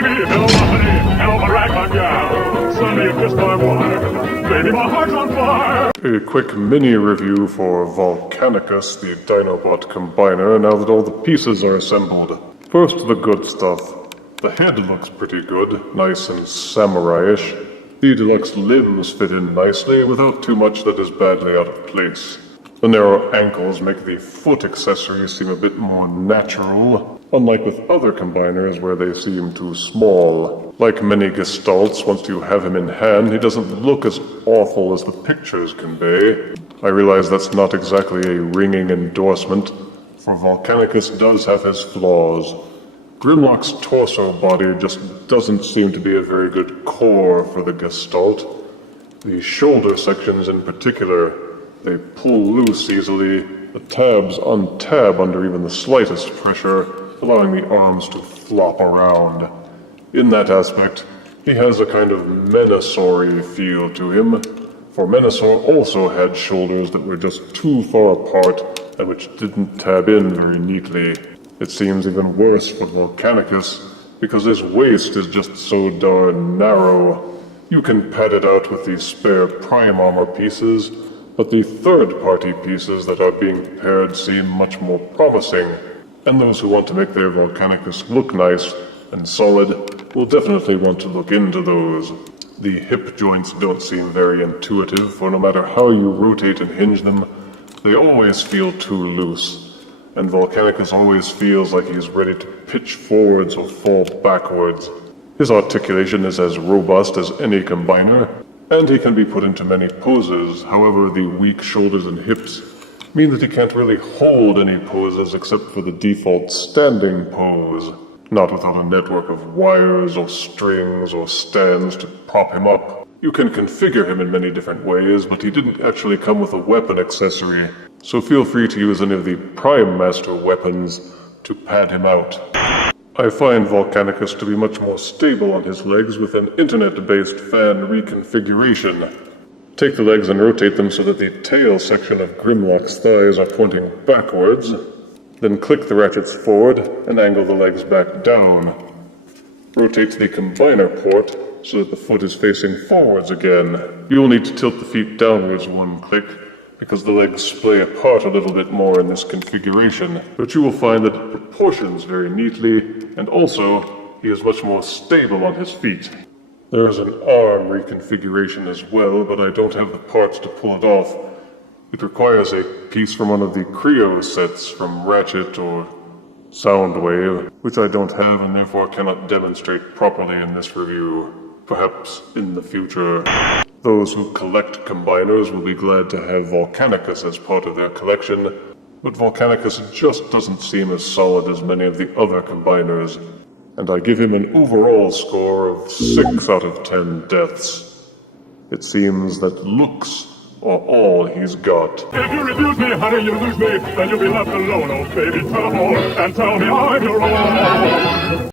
baby, hello, my honey, hello, my ragtime gal. Sonny, you kissed my wife. Baby, my heart's on fire. A quick mini review for Volcanicus, the Dinobot combiner, now that all the pieces are assembled. First, the good stuff. The head looks pretty good, nice and samurai-ish. The deluxe limbs fit in nicely without too much that is badly out of place. The narrow ankles make the foot accessories seem a bit more natural, unlike with other combiners where they seem too small. Like many Gestalts, once you have him in hand, he doesn't look as awful as the pictures convey. I realize that's not exactly a ringing endorsement, for Volcanicus does have his flaws. Grimlock's torso body just doesn't seem to be a very good core for the Gestalt. The shoulder sections in particular, they pull loose easily. The tabs untab under even the slightest pressure, allowing the arms to flop around. In that aspect, he has a kind of Menasor-y feel to him, for Menasor also had shoulders that were just too far apart and which didn't tab in very neatly. It seems even worse for Volcanicus, because his waist is just so darn narrow. You can pad it out with the spare prime armor pieces, but the third-party pieces that are being paired seem much more promising, and those who want to make their Volcanicus look nice and solid will definitely want to look into those. The hip joints don't seem very intuitive, for no matter how you rotate and hinge them, they always feel too loose. And Volcanicus always feels like he's ready to pitch forwards or fall backwards. His articulation is as robust as any combiner, and he can be put into many poses. However, the weak shoulders and hips mean that he can't really hold any poses except for the default standing pose, not without a network of wires or strings or stands to prop him up. You can configure him in many different ways, but he didn't actually come with a weapon accessory, so feel free to use any of the Prime Master weapons to pad him out. I find Volcanicus to be much more stable on his legs with an internet-based fan reconfiguration. Take the legs and rotate them so that the tail section of Grimlock's thighs are pointing backwards, then click the ratchets forward and angle the legs back down. Rotate the combiner port so that the foot is facing forwards again. You will need to tilt the feet downwards one click, because the legs splay apart a little bit more in this configuration, but you will find that it proportions very neatly, and also he is much more stable on his feet. There is an arm reconfiguration as well, but I don't have the parts to pull it off. It requires a piece from one of the Creo sets from Ratchet or Soundwave, which I don't have and therefore cannot demonstrate properly in this review. Perhaps in the future. Those who collect combiners will be glad to have Volcanicus as part of their collection, but Volcanicus just doesn't seem as solid as many of the other combiners, and I give him an overall score of 6 out of 10 deaths. It seems that looks are all he's got. If you refuse me, honey, you lose me, then you'll be left alone, oh baby, tell them all, and tell me I'm your own.